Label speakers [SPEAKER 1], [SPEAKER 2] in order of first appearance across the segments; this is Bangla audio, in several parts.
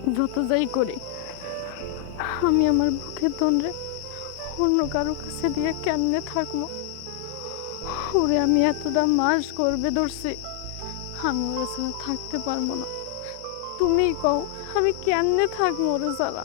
[SPEAKER 1] যত যাই করি আমি আমার বুকের দন্ডে অন্য কারো কাছে দিয়ে কেমনে থাকবো? ওরে আমি এতটা মাস করবে ধরছি, আমি ওরে ছাড়া থাকতে পারবো না। তুমিই কও আমি কেমনে থাকবো ওরে ছাড়া?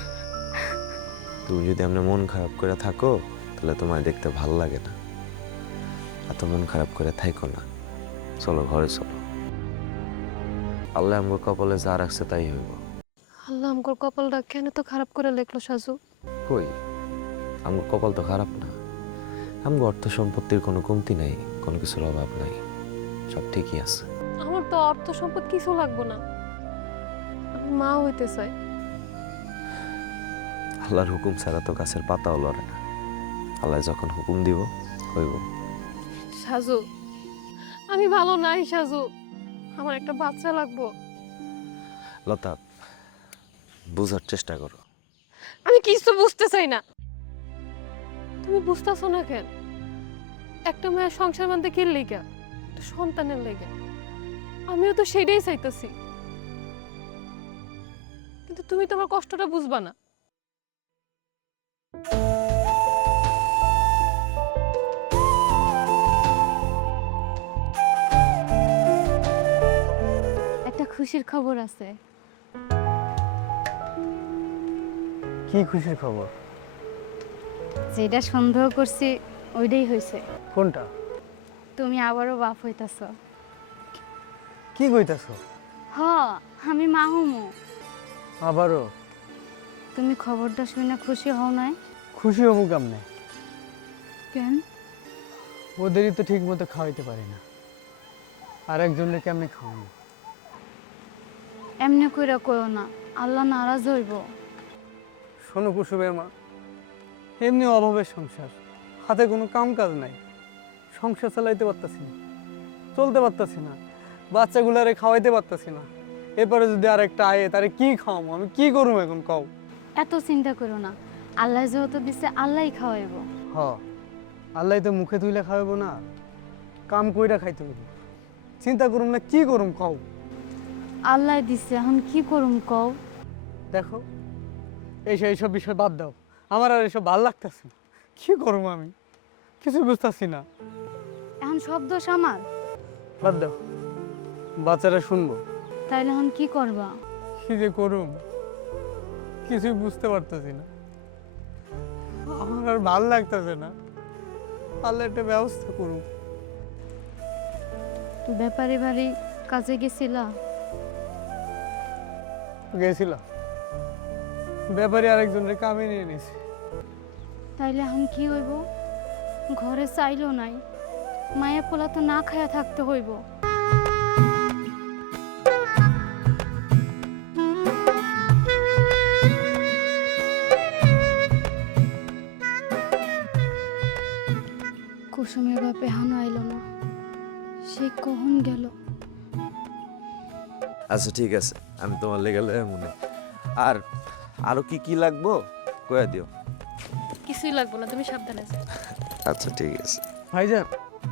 [SPEAKER 2] তুমি যদি এমনি মন খারাপ করে থাকো তাহলে তোমায় দেখতে ভালো লাগে না। এত মন খারাপ করে থাইকো না, চলো ঘরে চলো। আল্লাহ আমার কপালে যা রাখছে তাই হইব।
[SPEAKER 3] আল্লাহ আমগর কপালটা কেন তো খারাপ করে লেখলো সাজু?
[SPEAKER 2] কই, আমার কপাল তো খারাপ না। আমার অর্থ সম্পত্তির কোনো কমতি নাই, কোনো কিছুর অভাব নাই, সব ঠিকই আছে।
[SPEAKER 3] আমার তো অর্থ সম্পদ কিছু লাগবো না, আমি মা হইতে চাই।
[SPEAKER 2] আল্লাহর হুকুম ছাড়া তো গাছের পাতাও লড়ে না। আল্লাহ যখন হুকুম দিব হইব।
[SPEAKER 3] সাজু আমি ভালো নাই সাজু, আমার একটা বাচ্চা লাগবো।
[SPEAKER 2] লতা, বুঝার চেষ্টা করো।
[SPEAKER 3] আমি কিছু বুঝতে চাই না। তুমি বুঝতেছো না কেন? একটা মেয়ের সংসার বাঁধতে কি লেগা? একটা সন্তানের লেগা। আমিও তো সেটাই চাইতেছি, কিন্তু তুমি তোমার কষ্টটা বুঝবা না।
[SPEAKER 1] একটা খুশির খবর আছে।
[SPEAKER 4] কি খুশির খবর?
[SPEAKER 1] যেটা সন্দেহ করছি ওইটাই হয়েছে।
[SPEAKER 4] কোনটা?
[SPEAKER 1] তুমি আবারও বাপ হইতাছ।
[SPEAKER 4] কি কইতাছ?
[SPEAKER 1] হ, আমি মা হমু।
[SPEAKER 4] আবারও?
[SPEAKER 1] তুমি খবরটা শুনে খুশি হও নাই?
[SPEAKER 4] খুশি হবো কেমনে?
[SPEAKER 1] কেন?
[SPEAKER 4] ওদেরই তো ঠিক মতো খাওয়াইতে পারি না, আর একজনের কেমনে খাওয়াবো?
[SPEAKER 1] এমনি কইরা কইও না, আল্লাহ নারাজ হইব।
[SPEAKER 4] শোনো কুসুমের মা, এমনি অভাবের সংসার, হাতে কোনো কাম কাজ নাই, সংসার চালাইতে পারতাছি না, চলতে পারতাছি না, বাচ্চাগুলারে খাওয়াইতে পারতাছি না। এরপরে যদি আরেকটা আয়ে তারে কি খাওয়াবো? আমি কি করবো এখন কও?
[SPEAKER 1] এত চিন্তা করো না, আল্লাহ যেহেতু দিচ্ছে আল্লাহই খাওয়াইব।
[SPEAKER 4] হ, আল্লাহ তো মুখে তুইলে খাওয়াবো না, কাম কইরা খাইতে হইব। চিন্তা করুম না কি করুম কও?
[SPEAKER 1] আল্লাহ দিচ্ছে, এখন কি করুম কও?
[SPEAKER 4] দেখো, এইসব বিষয় বাদ দাও, আমার আর এসব ভাল লাগতেছে না। কি করবো আমি কিছু বুঝতেছি না।
[SPEAKER 1] এখন সব দোষ আমার?
[SPEAKER 4] বাদ দাও, বাচ্চারা শুনবো।
[SPEAKER 1] তাইলে এখন কি করবা?
[SPEAKER 4] কি যে করুম কিছুই বুঝতে পারতেছি না, আমার আর ভাল লাগতেছে না। আল্লাহ একটা ব্যবস্থা করুন।
[SPEAKER 1] ব্যাপারে বাড়ি কাজে গেছিলা?
[SPEAKER 4] গেছিল, ব্যাপারে আরেকজনের কামে নিয়ে নিছে।
[SPEAKER 1] তাইলে এখন কি হইব? ঘরে চাইলো নাই, মায়ের পোলা তো না খায়া থাকতে হইব। কুসুমের বাপে হানো আইলো না, সে কখন গেল?
[SPEAKER 2] আচ্ছা ঠিক আছে, আমি তোমার লেগে মনে। আর আরো কি কি লাগবো কয়ে দিও।
[SPEAKER 3] কিছুই লাগবো না, তুমি সাবধানে যাও।
[SPEAKER 2] আচ্ছা ঠিক আছে।
[SPEAKER 4] ভাইজান,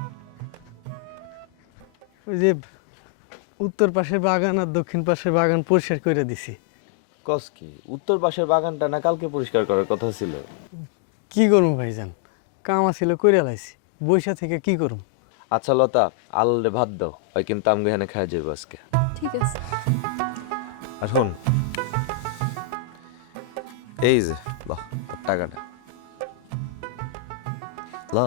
[SPEAKER 4] ওই যে উত্তর পাশের বাগান আর দক্ষিণ পাশের বাগান পরিষ্কার করে দিছি।
[SPEAKER 2] কস কি, উত্তর পাশের বাগানটা না কালকে পরিষ্কার করার কথা ছিল?
[SPEAKER 4] কি করুম ভাইজান, কাম আসিল কইরা লাইছি, বৈশা থেকে কি করুম?
[SPEAKER 2] আচ্ছা লতা, আলরে ভাত দাও, ওই কিন্তু আমি এখানে খাই যাবো আজকে।
[SPEAKER 3] ঠিক আছে।
[SPEAKER 2] আর শোন, এই যে ল তোর টাকাটা ল।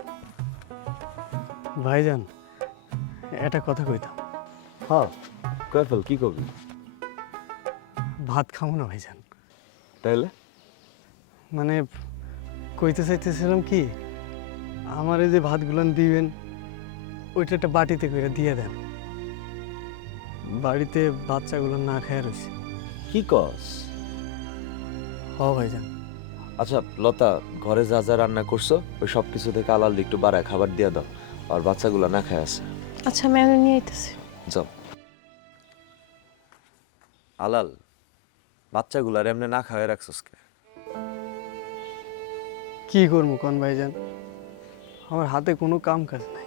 [SPEAKER 4] ভাইজান, একটা কথা কইতাম।
[SPEAKER 2] হ্যাঁ কয়ে ফেল, কি করবি?
[SPEAKER 4] ভাত খাবো না ভাইজান।
[SPEAKER 2] তাইলে
[SPEAKER 4] মানে কইতে চাইতেছিলাম কি, আমার এই যে ভাতগুলান দিবেন ওইটা একটা বাটিতে করে দিয়ে দেন। বাড়িতে বাচ্চাগুলো না খায় রয়েছে।
[SPEAKER 2] কি কস?
[SPEAKER 4] হ ভাইজান।
[SPEAKER 2] আচ্ছা লতা, ঘরে যা যা রান্না করছো ওই সব কিছু থেকে আলাদা একটু বাড়ায় খাবার দিয়ে দাও, আর বাচ্চাগুলো না খায় আছে।
[SPEAKER 3] আচ্ছা আমি এখন নিয়ে আইতেছি।
[SPEAKER 2] যাও। আলাল, বাচ্চাগুলার এমনি না খাওয়াই রাখছস কে?
[SPEAKER 4] কি করবো কোন ভাইজান, আমার হাতে কোনো কাম কাজ নাই,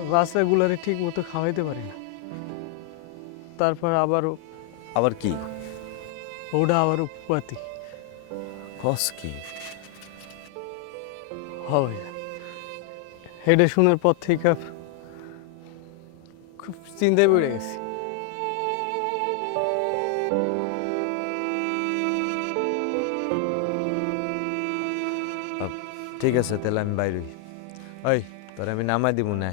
[SPEAKER 4] বাচ্চাগুলারে ঠিক মতো খাওয়াইতে পারি না। তারপর আবারও
[SPEAKER 2] আবার কি?
[SPEAKER 4] ওটা আবার উপপাতি
[SPEAKER 2] কস কি?
[SPEAKER 4] হয় এটা শোনার পর থেকে খুব চিন্তায় পড়ে গেছি।
[SPEAKER 2] ঠিক আছে, তাহলে আমি বাইরে। ওই তোর আমি নামাই দিব না।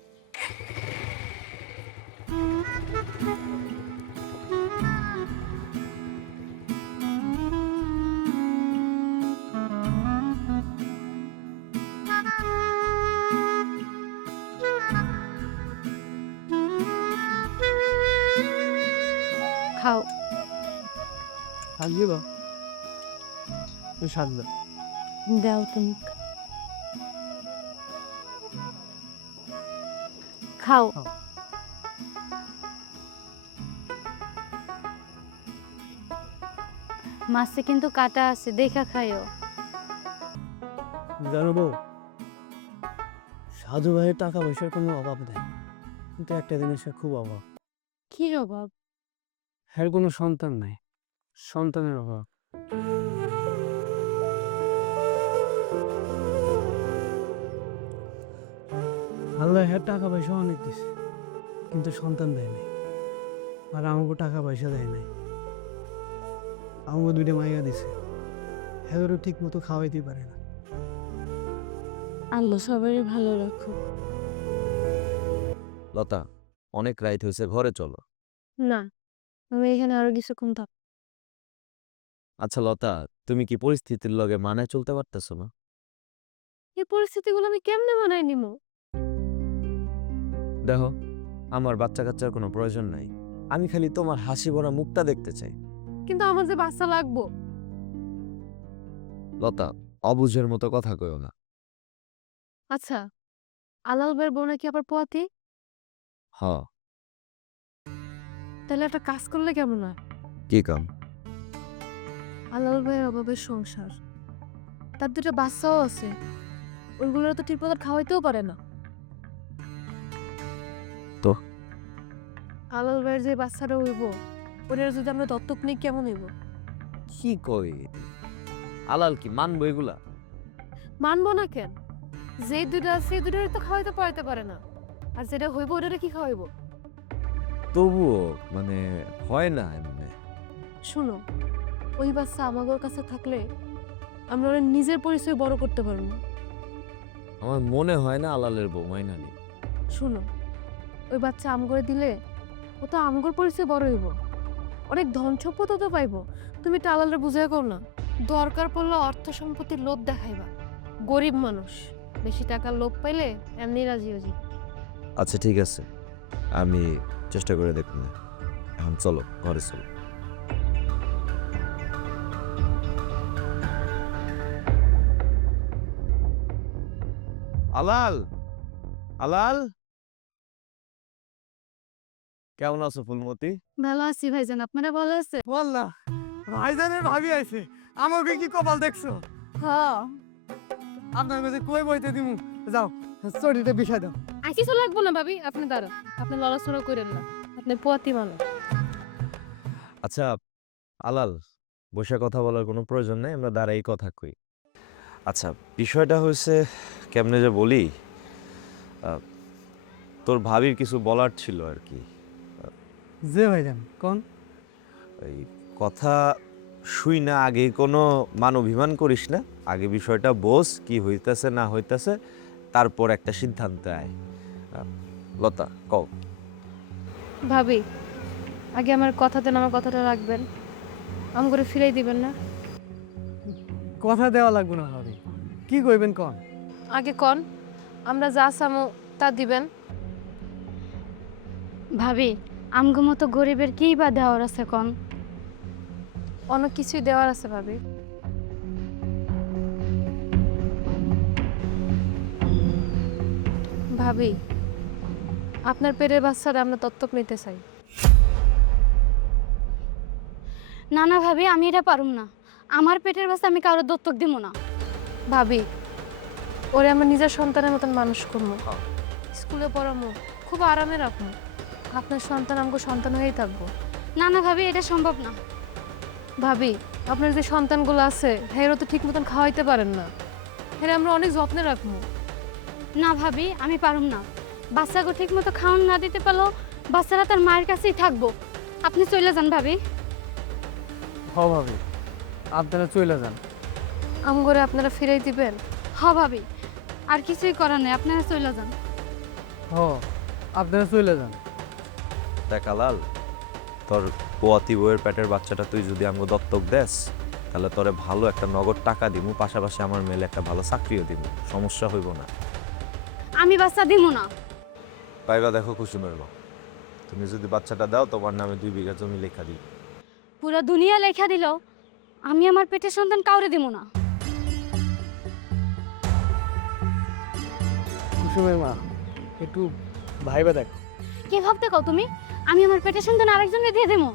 [SPEAKER 3] খাও।
[SPEAKER 4] থাকবি বা সাজবে
[SPEAKER 3] দাও তুমি। খাও।
[SPEAKER 1] মাছে কিন্তু কাটা আছে, দেখা খাইও।
[SPEAKER 4] জানো বউ, সাধু ভাইয়ের টাকা পয়সার কোনো অভাব নেই, কিন্তু একটা জিনিসের খুব অভাব।
[SPEAKER 3] কি অভাব?
[SPEAKER 4] হ্যাঁ, কোনো সন্তান নাই, সন্তানের অভাব। আল্লাহ হ্যাঁ টাকা পয়সা অনেক দিছে, কিন্তু সন্তান দেয় নাই। আর আমাকে টাকা পয়সা দেয় নাই, আমাকে দুইটা মাইয়া দিছে, হ্যাঁ ঠিক মতো খাওয়াইতে পারে না।
[SPEAKER 3] আল্লাহ সবারই ভালো রাখো।
[SPEAKER 2] লতা, অনেক রাইত হয়েছে, ঘরে চলো।
[SPEAKER 3] না, আমি এখানে আরো কিছুক্ষণ থাক।
[SPEAKER 2] আচ্ছা লতা, তুমি কি পরিস্থিতির লগে মানায় চলতে পারতেছো না?
[SPEAKER 3] এই পরিস্থিতিগুলো আমি কেমনে মানায় নিমো?
[SPEAKER 2] দেখো, আমার বাচ্চা কাচ্চার কোনো প্রয়োজন নাই, আমি খালি তোমার হাসি ভরা মুখটা দেখতে চাই।
[SPEAKER 3] কিন্তু আমার যে বাচ্চা লাগবো।
[SPEAKER 2] লতা, অবুঝের মতো কথা কইও না।
[SPEAKER 3] আচ্ছা, আলাল ভাইয়ের বউ নাকি আবার পোয়াতি?
[SPEAKER 2] হ।
[SPEAKER 3] তাহলে একটা কাজ করলে কেমন হয়?
[SPEAKER 2] কি কাম?
[SPEAKER 3] আলাল ভাইয়ের অভাবের সংসার, তার দুটো বাচ্চাও আছে, ওইগুলোর তো ঠিক মতো খাওয়াইতেও পারে না।
[SPEAKER 2] তো?
[SPEAKER 3] আলাল ভাইয়ের যে বাচ্চাটা হইব, ওদের যদি আমরা দত্তক নিই কেমন হইব?
[SPEAKER 2] কি কই? আলাল কি মানবো এগুলা?
[SPEAKER 3] মানবো না কেন? যে দুটো আছে সেই দুটোর তো খাওয়াইতে পারাইতে পারে না, আর যেটা হইব ওটারে কি খাওয়াইব?
[SPEAKER 2] তবুও মানে হয় না এমনি।
[SPEAKER 3] শুনো, ওই বাচ্চা আমাদের কাছে থাকলে আমরা ওরা নিজের পরিচয় বড় করতে পারবো।
[SPEAKER 2] আমার মনে হয় না আলালের বউ মাইনা নিবে।
[SPEAKER 3] শুনো, ওই বাচ্চা আমগরে দিলে ও তো আমগর পরিচয় বড় হইব, অনেক ধন সম্পদও তো পাইব। তুমি টালালে বুঝাই কর না, দরকার পড়লে অর্থ সম্পত্তির লোভ দেখাইবা। গরিব মানুষ, বেশি টাকার লোভ পাইলে এমনি রাজি হয়ে যাবে।
[SPEAKER 2] আচ্ছা ঠিক আছে, আমি চেষ্টা করে দেখব না। এখন চলো, ঘরে চলো। আলাল, আলাল, কেমন আছো ফুলমতি?
[SPEAKER 1] ভালো আছি ভাইজান, আপনারা ভালো আছে?
[SPEAKER 4] বললা ভাইজানের ভাবি আইছে, আমাকে কি কপাল দেখছো?
[SPEAKER 1] হ্যাঁ।
[SPEAKER 4] আপনার কাছে কই বইতে দিমু, যাও স্টোরিটা বিষয় দাও।
[SPEAKER 3] আইসিস লাগবো না ভাবি, আপনি দাঁড়ান, আপনি লড়াচড়া করেন না, আপনি পোয়াতি মানুষ।
[SPEAKER 2] আচ্ছা আলাল, বসে কথা বলার কোনো প্রয়োজন নেই, আমরা দাঁড়াই কথা কই। আচ্ছা, বিষয়টা হয়েছে কেমনে যে বলি, তোর ভাবির কিছু বলার ছিল আর কি।
[SPEAKER 4] যে ভাইজান কোন
[SPEAKER 2] এই কথা শুই না আগে কোনো মান অভিমান করিস না, আগে বিষয়টা বোঝ কি হইতাছে না হইতাছে, তারপর একটা সিদ্ধান্তে আয়। লতা কও।
[SPEAKER 3] ভাবি, আগে আমার কথা দেন, আমার কথাটা রাখবেন, আম করে ফিরাই দিবেন না।
[SPEAKER 4] কথা দেওয়া লাগবে না ভাবি, কি কইবেন কোন?
[SPEAKER 3] আগে কন, আমরা যা চামো তা দিবেন।
[SPEAKER 1] ভাবি, আমগো মতো গরিবের কি বা দেওয়ার আছে কোন?
[SPEAKER 3] অনেক কিছুই দেওয়ার আছে ভাবি। ভাবি, আপনার পেটের বাচ্চারা আমরা দত্তক নিতে চাই।
[SPEAKER 1] না না ভাবি, আমি এটা পারুম না। আমার পেটের বাচ্চা আমি কারোর দত্তক দিব না।
[SPEAKER 3] ভাবি, ওরে আমরা নিজের সন্তানের মতন মানুষ করবো, স্কুলে পড়াবো, খুব আরামে রাখবো। আপনার সন্তান আমাকে সন্তান হয়েই থাকবো।
[SPEAKER 1] না না ভাবি, এটা সম্ভব না।
[SPEAKER 3] ভাবি আপনার যে সন্তানগুলো আছে হেরও তো ঠিক মতন খাওয়াইতে পারেন না, হেরে আমরা অনেক যত্নে রাখবো।
[SPEAKER 1] না ভাবি, আমি পারুম না। বাচ্চাকে ঠিক মতো খাওয়ান না দিতে পারলো বাচ্চারা তার মায়ের কাছেই থাকবো। আপনি চলে যান ভাবি।
[SPEAKER 4] হ ভাবি, আপনারা চলে যান।
[SPEAKER 3] আমগরে আপনারা ফিরাই দিবেন?
[SPEAKER 1] হ ভাবি, আর কিছুই করার নেই, আপনারা চলে যান।
[SPEAKER 4] হ, আপনারা চলে যান।
[SPEAKER 2] দেখ আলাল, তোর পোয়াতি বউয়ের পেটের বাচ্চাটা তুই যদি আমাকে দত্তক দেস, তাহলে তোরে ভালো একটা নগদ টাকা দিমু, পাশাপাশি আমার মেলে একটা ভালো চাকরিও দিমু, সমস্যা হইব না।
[SPEAKER 1] আমি বাচ্চা দিব না।
[SPEAKER 2] পাইবা দেখো কুসুমের মা, তুমি যদি বাচ্চাটা দাও তোমার নামে 2 বিঘা জমি লেখা দিই।
[SPEAKER 1] পুরো দুনিয়া লেখা দিল, আমি আমার পেটের সন্তান কাউরে দিব না।
[SPEAKER 4] কুসুমের মা, একটু ভাইবা দেখো।
[SPEAKER 1] কি ভাবতে কও তুমি? আমি আমার পেটের সন্তান আরেকজনকে দিয়ে দেবো?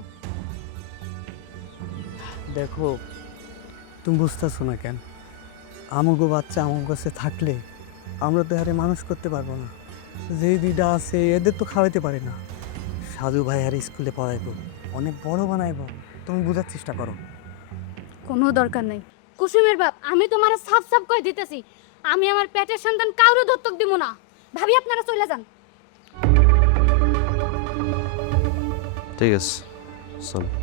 [SPEAKER 4] দেখো, তুমি বুঝতেছো না কেন? আমাগো বাচ্চা আমার কাছে থাকলে আমরা তো আরে মানুষ করতে পারবো না। যে দিদা আছে এদের তো খাওয়াইতে পারি না। সাধু ভাই আর স্কুলে পড়াইবো, অনেক বড় বানাইবো। তুমি বোঝার চেষ্টা করো।
[SPEAKER 1] কোনো দরকার নাই কুসুমের বাপ, আমি তোমার সাফ সাফ কই দিতেছি, আমি আমার পেটের সন্তান কাউরে দত্তক দিব না। ভাবি আপনারা চলে যান।
[SPEAKER 2] ঠিক আছে, চল।